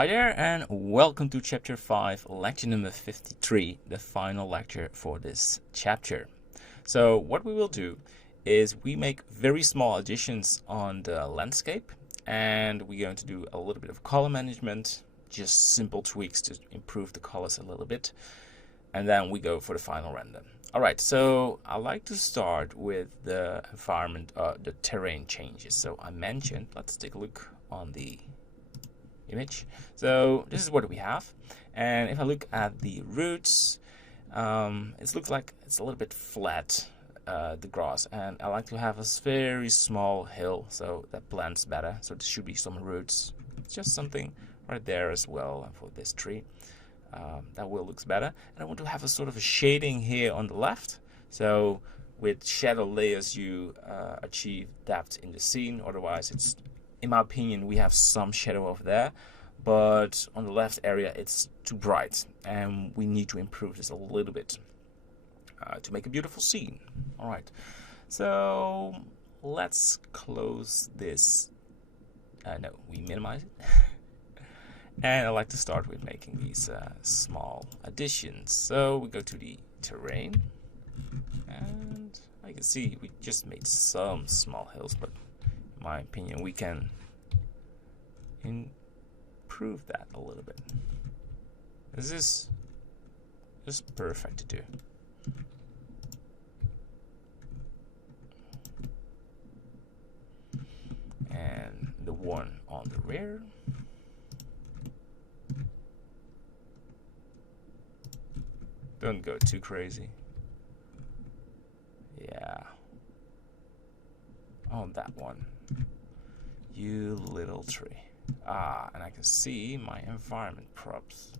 Hi there, and welcome to Chapter 5, Lecture number 53, the final lecture for this chapter. So what we will do is we make very small additions on the landscape, and we're going to do a little bit of color management, just simple tweaks to improve the colors a little bit, and then we go for the final render. Alright, so I like to start with the environment, the terrain changes. So I mentioned, let's take a look on the image. So this is what we have, and if I look at the roots, it looks like it's a little bit flat, the grass, and I like to have a very small hill so that blends better. So there should be some roots, just something right there as well. And for this tree, that will looks better. And I want to have a sort of a shading here on the left, so with shadow layers you achieve depth in the scene. Otherwise, it's, in my opinion, we have some shadow over there, but on the left area it's too bright, and we need to improve this a little bit to make a beautiful scene. Alright, so let's close this. No, we minimize it. And I like to start with making these small additions. So we go to the terrain, and I can see we just made some small hills, but in my opinion, we can improve that a little bit. This is just perfect to do. And the one on the rear. Don't go too crazy. Yeah. On that one. You little tree. And I can see my environment props.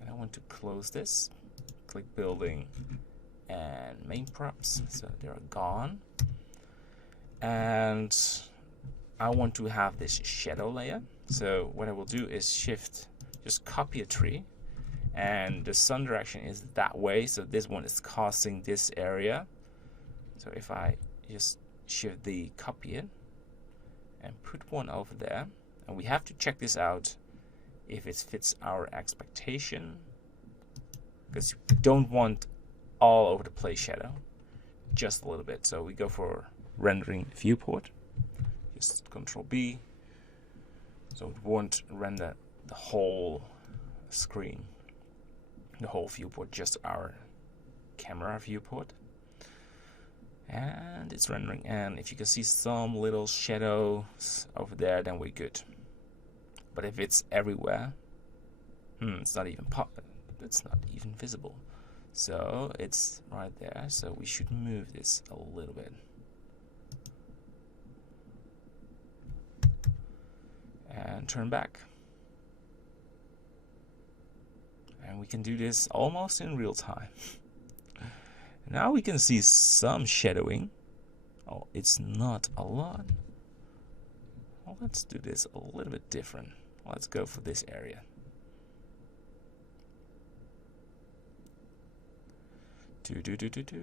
And I want to close this. Click building and main props. So they're gone. And I want to have this shadow layer. So what I will do is just copy a tree. And the sun direction is that way. So this one is casting this area. So if I just shift the copy it and put one over there, and we have to check this out if it fits our expectation, because we don't want all over the place shadow, just a little bit. So we go for rendering viewport, just Control B, so it won't render the whole screen, the whole viewport, just our camera viewport. And it's rendering, and if you can see some little shadows over there, then we're good. But if it's everywhere, it's not even visible. So it's right there, so we should move this a little bit. And turn back. And we can do this almost in real time. Now we can see some shadowing. Oh, it's not a lot. Well, let's do this a little bit different. Let's go for this area.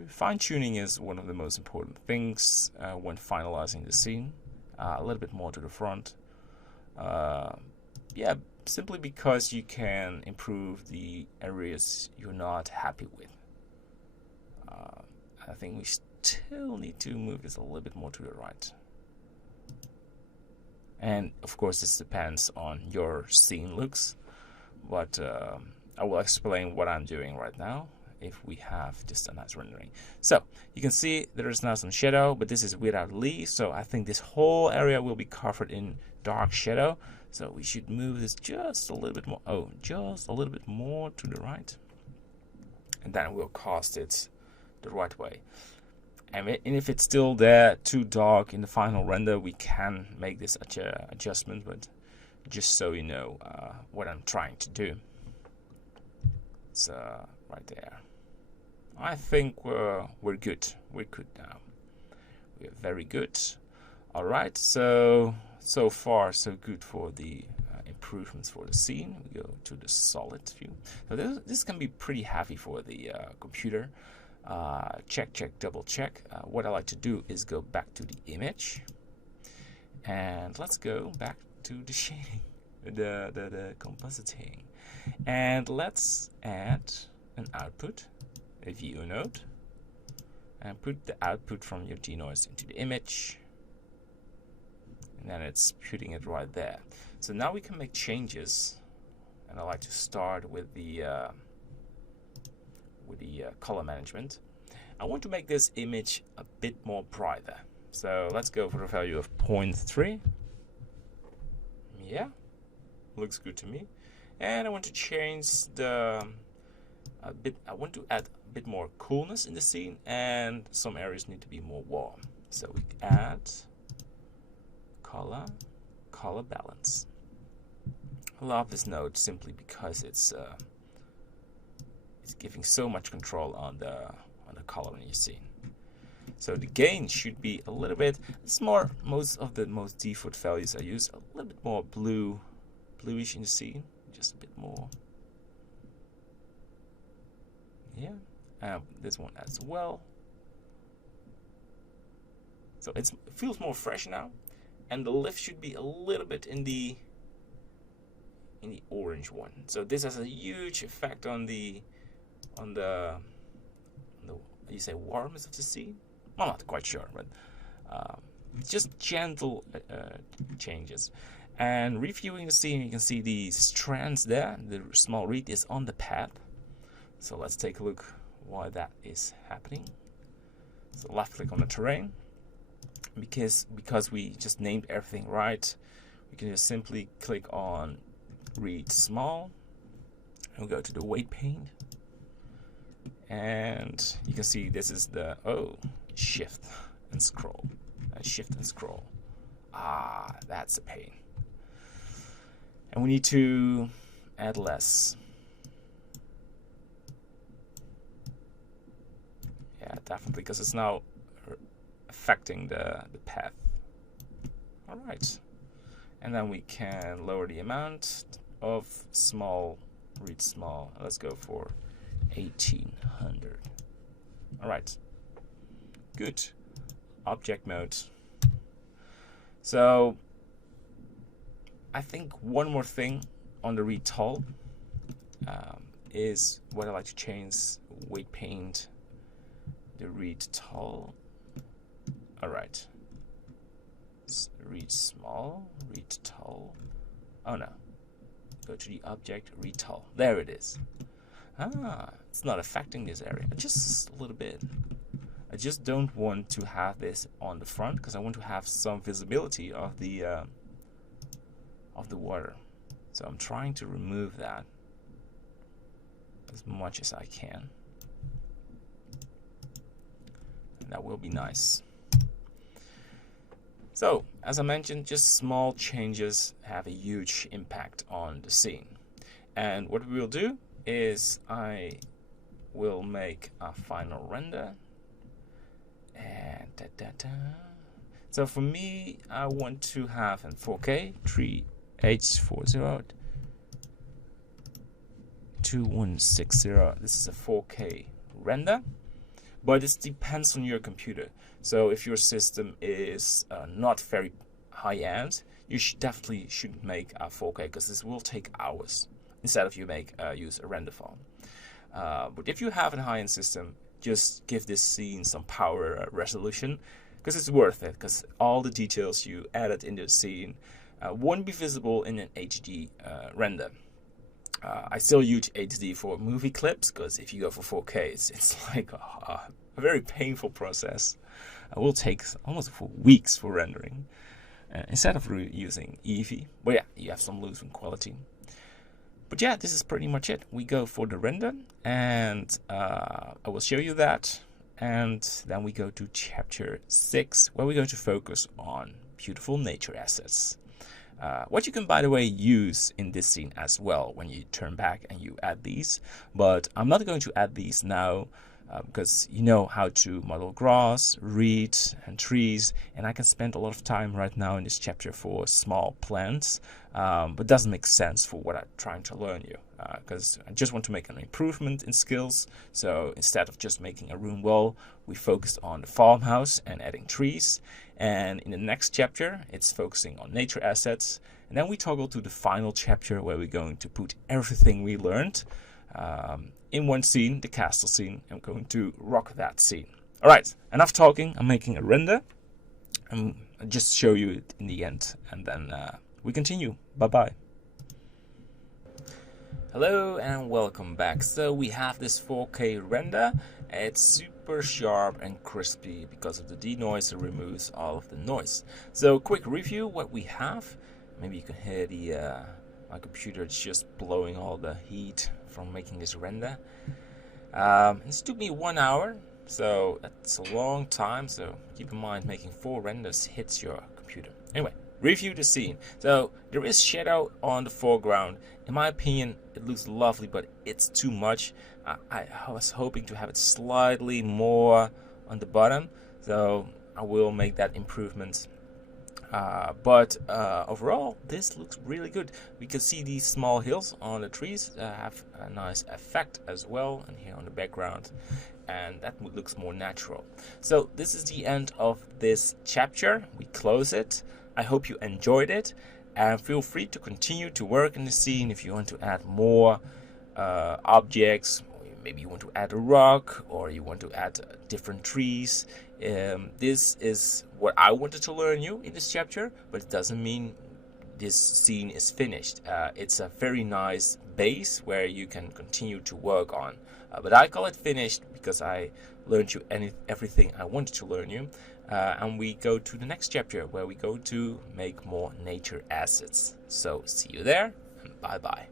Fine-tuning is one of the most important things when finalizing the scene. A little bit more to the front. Yeah, simply because you can improve the areas you're not happy with. I think we still need to move this a little bit more to the right. And of course this depends on your scene looks, but I will explain what I'm doing right now if we have just a nice rendering. So you can see there is now some shadow, but this is without leaves, so I think this whole area will be covered in dark shadow. So we should move this just a little bit more, just a little bit more to the right, and then we'll cast it the right way. And if it's still there too dark in the final render, we can make this adjustment, but just so you know what I'm trying to do. It's right there. I think we're good. We're good now. We're very good. Alright, so far so good for the improvements for the scene. We go to the solid view. So this can be pretty heavy for the computer. Check, double check. What I like to do is go back to the image, and let's go back to the shading. the compositing. And let's add an output, a view node, and put the output from your denoise into the image. And then it's putting it right there. So now we can make changes. And I like to start with the color management. I want to make this image a bit more brighter. So let's go for a value of 0.3. Yeah, looks good to me. And I want to change the I want to add a bit more coolness in the scene, and some areas need to be more warm. So we add color balance. I love this node simply because it's giving so much control on the color in your scene. So the gain should be a little bit. It's more most default values I use a little bit more bluish in the scene, just a bit more. Yeah, this one as well. So it feels more fresh now, and the lift should be a little bit in the orange one. So this has a huge effect on the you say warmness of the scene. I'm not quite sure, but just gentle changes. And reviewing the scene, you can see the strands there. The small reed is on the path. So let's take a look why that is happening. So left click on the terrain. Because we just named everything right, we can just simply click on read small and we go to the weight pane. And you can see this is the shift and scroll. Ah, that's a pain. And we need to add less. Yeah, definitely, because it's now affecting the path. All right. And then we can lower the amount of small, read small. Let's go for 1800. All right. Good. Object mode. So I think one more thing on the read tall is what I like to change. Weight paint the read tall. All right. Read small, read tall. Oh no. Go to the object, read tall. There it is. It's not affecting this area. Just a little bit. I just don't want to have this on the front because I want to have some visibility of the water. So I'm trying to remove that as much as I can. And that will be nice. So, as I mentioned, just small changes have a huge impact on the scene. And what we will do is I will make a final render. And so for me, I want to have in 4K 3H40 2160. This is a 4K render, but it depends on your computer. So if your system is not very high-end, you definitely shouldn't make a 4K because this will take hours instead of you use a render file. But if you have a high-end system, just give this scene some power resolution because it's worth it, because all the details you added in the scene won't be visible in an HD render. I still use HD for movie clips because if you go for 4K, it's like a very painful process. It will take almost 4 weeks for rendering instead of using Eevee. But yeah, you have some losing quality. But yeah, this is pretty much it. We go for the render, and I will show you that. And then we go to chapter 6, where we go to focus on beautiful nature assets. What you can, by the way, use in this scene as well when you turn back and you add these. But I'm not going to add these now because you know how to model grass, reeds, and trees. And I can spend a lot of time right now in this chapter for small plants. But it doesn't make sense for what I'm trying to learn you. Because I just want to make an improvement in skills. So instead of just making a room wall, we focused on the farmhouse and adding trees. And in the next chapter, it's focusing on nature assets. And then we toggle to the final chapter where we're going to put everything we learned in one scene, the castle scene. I'm going to rock that scene. All right, enough talking. I'm making a render. I'll just show you it in the end, and then we continue. Bye-bye. Hello and welcome back. So we have this 4K render. It's super sharp and crispy because of the denoiser removes all of the noise. So quick review what we have. Maybe you can hear the my computer is just blowing all the heat from making this render. This took me 1 hour, so that's a long time. So keep in mind, making 4 renders hits your computer. Anyway, review the scene. So there is shadow on the foreground. In my opinion, it looks lovely, but it's too much. I was hoping to have it slightly more on the bottom, so I will make that improvement. But overall, this looks really good. We can see these small hills on the trees have a nice effect as well, and here on the background, and that looks more natural. So this is the end of this chapter. We close it. I hope you enjoyed it, and feel free to continue to work in the scene if you want to add more objects. Maybe you want to add a rock, or you want to add different trees. This is what I wanted to learn you in this chapter, but it doesn't mean this scene is finished. It's a very nice base where you can continue to work on. But I call it finished because I learned you everything I wanted to learn you. And we go to the next chapter where we go to make more nature assets. So see you there, and bye-bye.